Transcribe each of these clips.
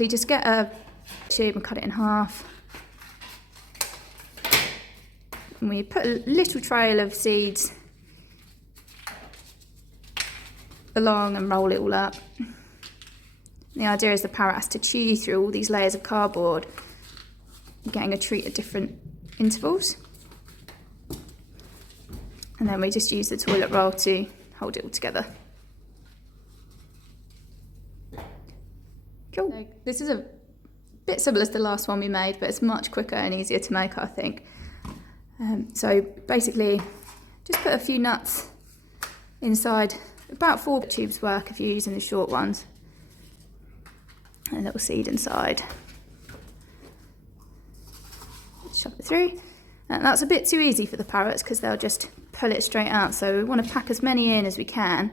basically just get a tube and cut it in half. And we put a little trail of seeds along and roll it all up. The idea is the parrot has to chew through all these layers of cardboard, getting a treat at different intervals. And then we just use the toilet roll to hold it all together. Cool. This is a bit similar to the last one we made, but it's much quicker and easier to make, I think. So basically, just put a few nuts inside, about 4 tubes work if you're using the short ones. And a little seed inside. Shove it through. And that's a bit too easy for the parrots because they'll just pull it straight out. So we want to pack as many in as we can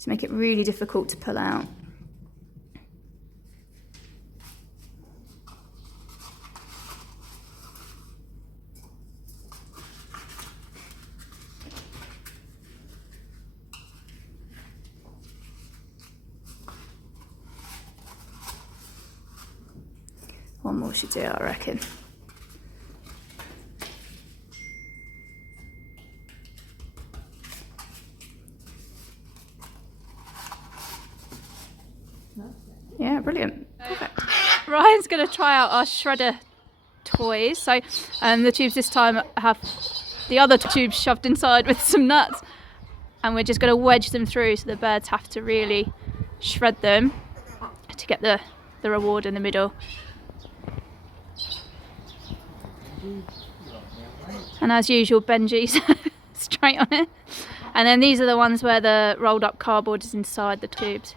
to make it really difficult to pull out. One more should do it, I reckon. Yeah, brilliant. Perfect. Ryan's going to try out our shredder toys. So the tubes this time have the other tubes shoved inside with some nuts, and we're just going to wedge them through so the birds have to really shred them to get the reward in the middle. And as usual, Benji's straight on it. And then these are the ones where the rolled up cardboard is inside the tubes.